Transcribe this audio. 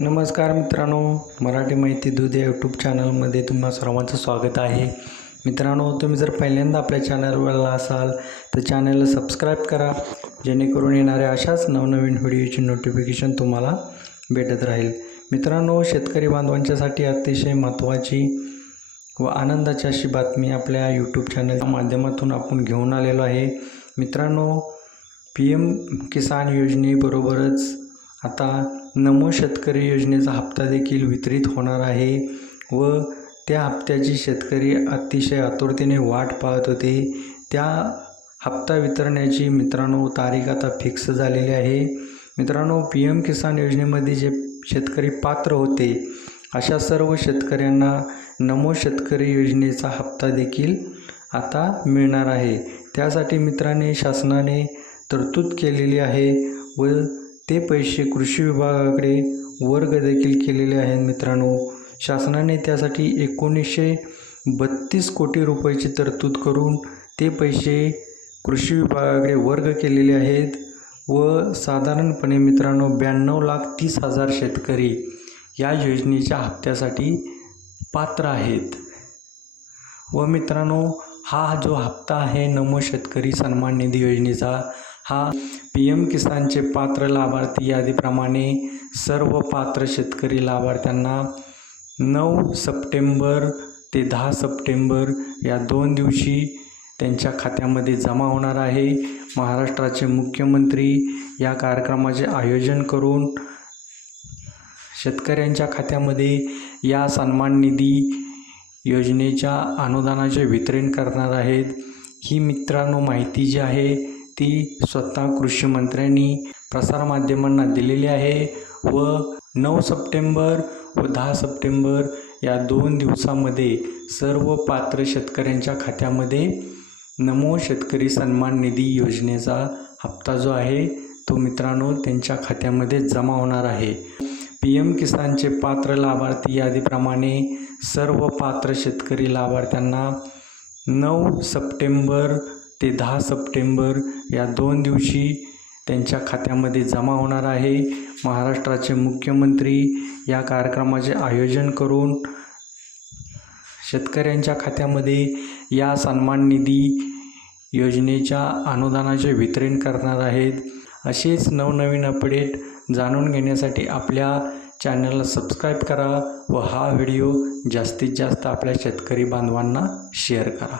नमस्कार मित्रांनो, मराठी माहिती दूध या यूट्यूब चॅनलमध्ये तुम्हा सर्वांचं स्वागत आहे। मित्रांनो, तुम्ही जर पहिल्यांदा आपल्या चॅनलवर असाल तर चॅनलला सबस्क्राईब करा, जेणेकरून येणाऱ्या अशाच नवनवीन व्हिडिओची नोटिफिकेशन तुम्हाला भेटत राहील। मित्रांनो, शेतकरी बांधवांच्यासाठी अतिशय महत्त्वाची व आनंदाची अशी बातमी आपल्या यूट्यूब चॅनलच्या माध्यमातून आपण घेऊन आलेलो आहे। मित्रांनो, PM किसान योजनेबरोबरच आता नमो शेतकरी योजनेचा हप्ता देखील वितरित होणार आहे व त्या हप्त्याची शेतकरी अतिशय आतुरतेने वाट पाहत होते। त्या हप्ता वितरणाची मित्रांनो तारीख आता फिक्स झालेली आहे। मित्रांनो, PM किसान योजनेमध्ये जे शेतकरी पात्र होते अशा सर्व शेतकऱ्यांना नमो शेतकरी योजनेचा हप्ता देखील आता मिळणार आहे। त्यासाठी मित्रांनो शासनाने तरतूद केलेली आहे व ते पैसे कृषी विभागाकडे वर्ग देखील केलेले आहेत। मित्रांनो, शासनाने त्यासाठी 1932 कोटी रुपयाची तरतूद करून ते पैसे कृषी विभागाकडे वर्ग केलेले आहेत व साधारणपणे मित्रांनो 92,30,000 शेतकरी या योजनेच्या हप्त्यासाठी पात्र आहेत। व मित्रांनो, हा जो हप्ता आहे नमो शेतकरी सन्मान निधी योजनेचा, हा PM किसानचे पात्र लाभार्थी यादीप्रमाणे सर्व पात्र शेतकरी लाभार्थ्यांना 9 सप्टेंबर ते 10 सप्टेंबर या 2 दिवशी त्यांच्या खात्यामध्ये जमा होणार आहे। महाराष्ट्राचे मुख्यमंत्री या कार्यक्रमाचे आयोजन करून शेतकऱ्यांच्या खात्यामध्ये या सन्मान निधी योजनेच्या अनुदानाचे वितरण करणार आहेत। ही मित्रांनो माहिती जी आहे ती स्वतः कृषी मंत्र्यांनी प्रसारमाध्यमांना दिलेली आहे व 9 सप्टेंबर व 10 सप्टेंबर या 2 दिवसामध्ये सर्व पात्र शेतकऱ्यांच्या खात्यामध्ये नमो शेतकरी सन्मान निधी योजनेचा हप्ता जो आहे तो मित्रांनो त्यांच्या खात्यामध्ये जमा होणार आहे। PM किसानचे पात्र लाभार्थी यादीप्रमाणे सर्व पात्र शेतकरी लाभार्थ्यांना 9 सप्टेंबर ते 10 सप्टेंबर या 2 दिवशी त्यांच्या खात्यामध्ये जमा होणार आहे। महाराष्ट्राचे मुख्यमंत्री या कार्यक्रमाचे आयोजन करून शेतकऱ्यांच्या खात्यामध्ये या सन्मान निधी योजनेच्या अनुदानाचे वितरण करणार आहेत। असेच नवनवीन अपडेट जाणून घेण्यासाठी आपल्या चॅनलला सबस्क्राईब करा व हा व्हिडिओ जास्तीत जास्त आपल्या शेतकरी बांधवांना शेअर करा।